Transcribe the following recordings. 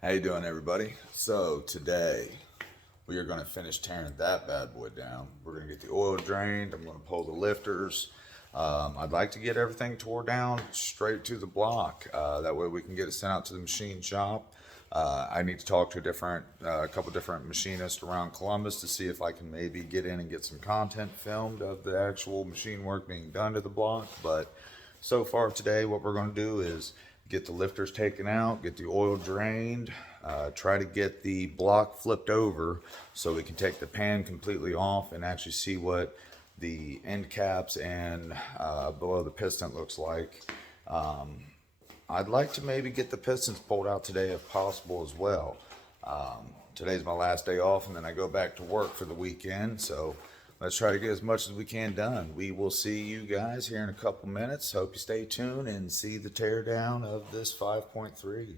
How you doing, everybody? So today we are going to finish tearing that bad boy down. We're going to get the oil drained. I'm going to pull the lifters. I'd like to get everything tore down straight to the block. That way we can get it sent out to the machine shop. I need to talk to a couple different machinists around Columbus to see if I can maybe get in and get some content filmed of the actual machine work being done to the block. But so far today, what we're going to do is get the lifters taken out, get the oil drained, try to get the block flipped over so we can take the pan completely off and actually see what the end caps and below the piston looks like. I'd like to maybe get the pistons pulled out today if possible as well. Today's my last day off, and then I go back to work for the weekend, so let's try to get as much as we can done. We will see you guys here in a couple minutes. Hope you stay tuned and see the tear down of this 5.3.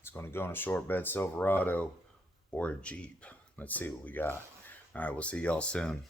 It's going to go in a short bed Silverado or a Jeep. Let's see what we got. All right, we'll see y'all soon.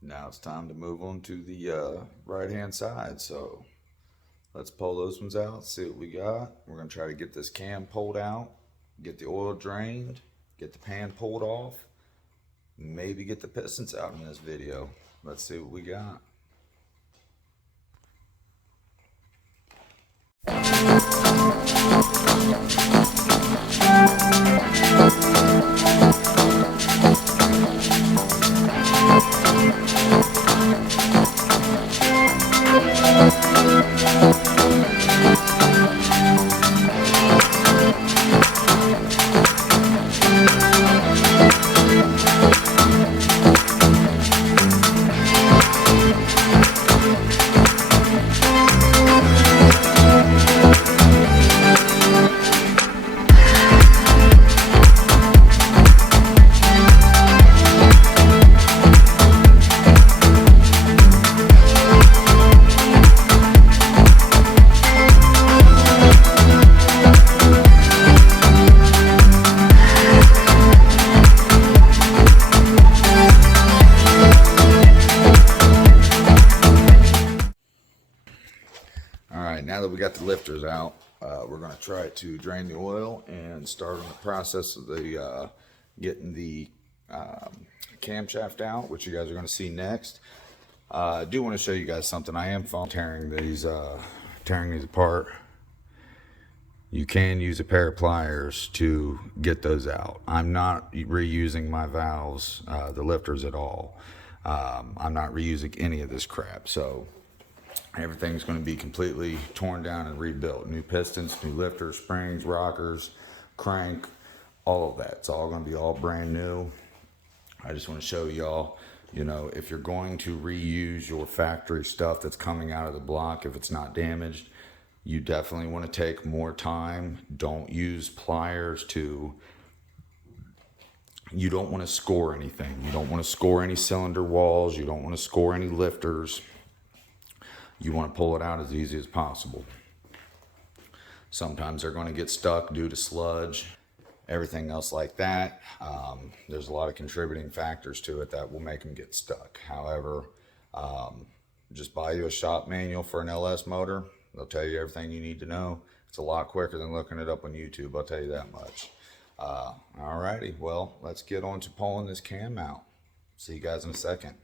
Now it's time to move on to the right hand side. So let's pull those ones out, see what we got. We're going to try to get this cam pulled out, get the oil drained, get the pan pulled off, maybe get the pistons out in this video. Let's see what we got. Now that we got the lifters out, we're going to try to drain the oil and start on the process of the getting the camshaft out, which you guys are going to see next. I do want to show you guys something. I am tearing these apart. You can use a pair of pliers to get those out. I'm not reusing my valves, the lifters at all. I'm not reusing any of this crap. So everything's going to be completely torn down and rebuilt. New pistons, new lifters, springs, rockers, crank, all of that. It's all going to be all brand new. I just want to show y'all, you know, if you're going to reuse your factory stuff that's coming out of the block, if it's not damaged, you definitely want to take more time. Don't use pliers you don't want to score anything. You don't want to score any cylinder walls. You don't want to score any lifters. You want to pull it out as easy as possible. Sometimes they're going to get stuck due to sludge. everything else like that. There's a lot of contributing factors to it that will make them get stuck. However, just buy you a shop manual for an LS motor. They'll tell you everything you need to know. It's a lot quicker than looking it up on YouTube, I'll tell you that much. Alrighty, well, let's get on to pulling this cam out. See you guys in a second.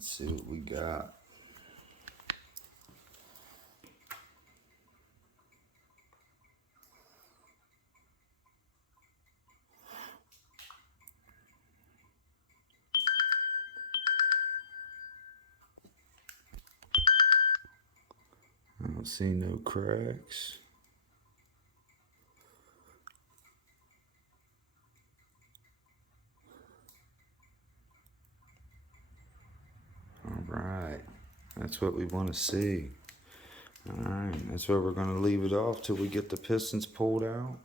Let's see what we got. I don't see no cracks. All right, that's what we want to see. All right, that's where we're going to leave it off till we get the pistons pulled out.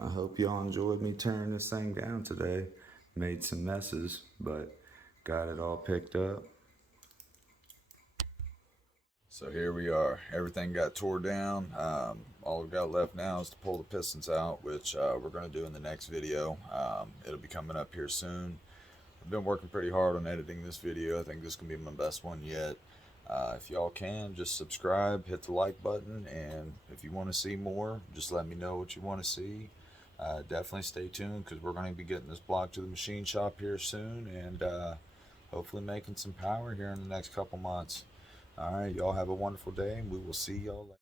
I hope y'all enjoyed me tearing this thing down today. Made some messes, but got it all picked up. So here we are. Everything got tore down. All we've got left now is to pull the pistons out, which we're going to do in the next video. It'll be coming up here soon. I've been working pretty hard on editing this video. I think this is going to be my best one yet. If y'all can, just subscribe, hit the like button, and if you want to see more, just let me know what you want to see. Definitely stay tuned, because we're going to be getting this block to the machine shop here soon, and hopefully making some power here in the next couple months. All right, y'all have a wonderful day, and we will see y'all later.